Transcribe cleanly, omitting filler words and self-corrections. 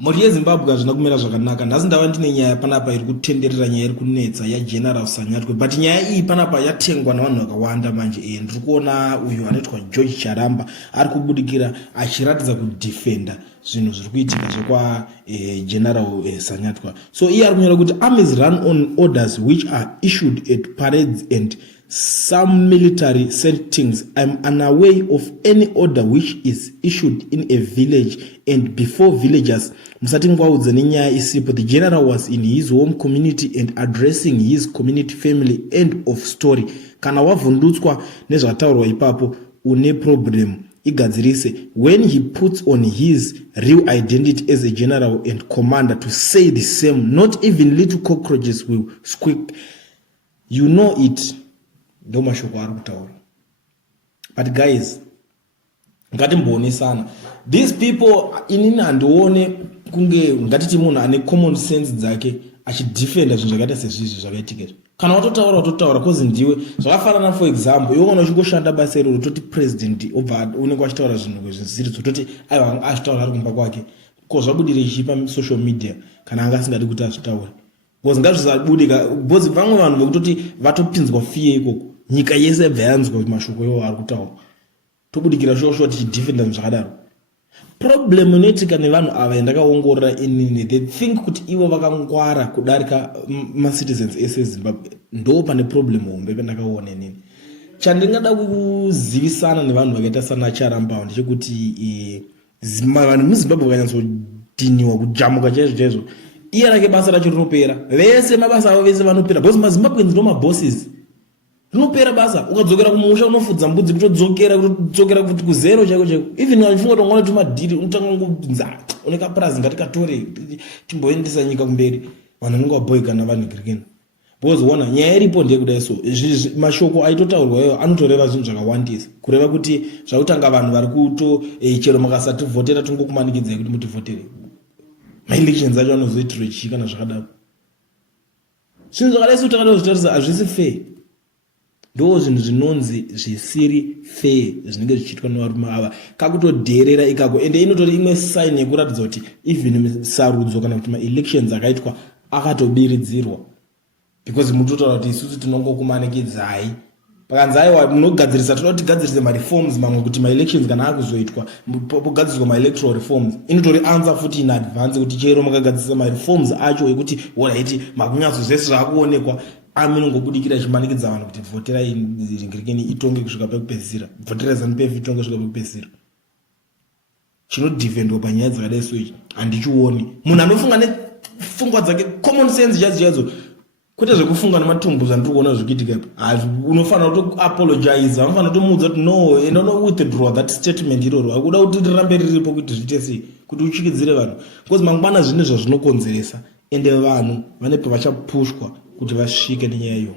Mhuri yeZimbabwe hazvina kumira zvakanaka. Nhasi ndava ndine nyaya panapa iri kutenderera, nyaya iri kunetsa yaGeneral Sanyatwe, but nyaya iyi panapa yatengwa navanhu vakawanda manje. Ndiri kuona uyu anoitwa George Charamba ari kubudikira achiratidza kudefenda zvinhu zviri kuitika zvekwa General Sanyatwa. So iye ari kunyora kuti armies run on orders which are issued at parades and some military settings. I'm unaware of any order which is issued in a village and before villagers. The general was in his home community and addressing his community family. End of story. Kana wavhundutswa nezvataurwa ipapo une problem igadzirise. When he puts on his real identity as a general and commander to say the same, not even little cockroaches will squeak. You know it. Ndo mashoko ari kutaura. But guys, ngatimbone sana. These people inini handione kunge ngatiti munhu ane common sense dzake achidefenda zvinhu zvakaita sezvizvi zvakaitika. Kana watotaura cause ndiwe zvakafanana. For example, iwe kana uchingoshanda basa iroro toti president obva unenge achitaura zvinhu zvisiri toti aiwa achitaura ari kumba kwake. Ko zvabudire chipa social media kana anga asingadi kuti azvitaure. Because ngazvisabudika because vamwe vanhu vekutoti vatopinzwa fiye ikoko. Nyika yese bvayanzwa mashoko iwo ari kutaura. Tobudikira shosho tichidefenda zvakadaro. Problem inoitika nevanhu ava ndakaongorora inini, they think kuti ivo vakangwara kudarika citizens ese Zimbabwe. Ndo pane problem hombe pendakaona inini. Chandingada kuzivisana nevanhu vakaita sana Charamba ndechekuti vanhu muZimbabwe vakanyatsodhiniwa kujamuka chaizvo. Iye rake basa racho rinopera. Vese mabasa avo vese vanopera. Because maZimbabweans ndo mabosses. Rinopera basa. Ukadzokera kumusha unofudza mbudzi kutodzokera kuti kuzero chaiko. Even uchifunga kuti ungone tumadhiri unotanga kungonza. Uneka prazi ngatikatore timboendesa nyika kumberi. Vanhu vanenge vaboyika navanhu kirikeni. Because wona nyaya iripo ndeyekudai so. Mashoko aitotaurwa iwo anotoreva zvinhu zvakawandisa. Kureva kuti zvakutanga vanhu vari kuto chero makasati vhotera tungokumanikidzai kuti mutivhotere. Ma-elections acho anozoitirwa chii kana zvakadaro. Zvinhu zvakadai so takatozotarisa hazvisi fair. Ndo zvinhu zvinonzi zvisiri fair zvinenge zvichiitwa nevarume ava. Kakutodherera ikako. Ende inotori imwe sign yekuratidza kuti even sarudzo kana kuti ma-elections akaitwa akatobiridzirwa. Because mutotaura kuti isusu tinongokumanikidzai. Pakanzi aiwa munogadzirisa, toda kuti tigadzirise ma-reforms mamwe kuti ma-elections kana akuzoitwa pogadziriswa ma-electoral reforms. Inotori answer futi in advance kuti chero makagadzirisa ma-reforms acho ekuti alright makunyadzo zvese zvakuonekwa aminongobudikira chimanikidza vanhu kuti vhotera ingirikeni itonge kusvika pekupedzisira. Vhotera ZANU-PF itonge kusvika pekupedzisira. Chinodefendwa panyaya dzakadai so ichi handichioni. Munhu anofunga nepfungwa dzake common sense chadzo kwete zvekufunga nematumbu zvandiri kuona zvikiitika apa. Unofanira kuti apologize, unofanira kutomuudza kuti no, and don't withdraw that statement iroro. Akuda kuti rirambe riripo kuti zviite sei kuti uchikidzire vanhu. Because mangwana zvine zvazvinokonzeresa ende vanhu vane pavachapushwa kuti vasvike nenyaya iyo.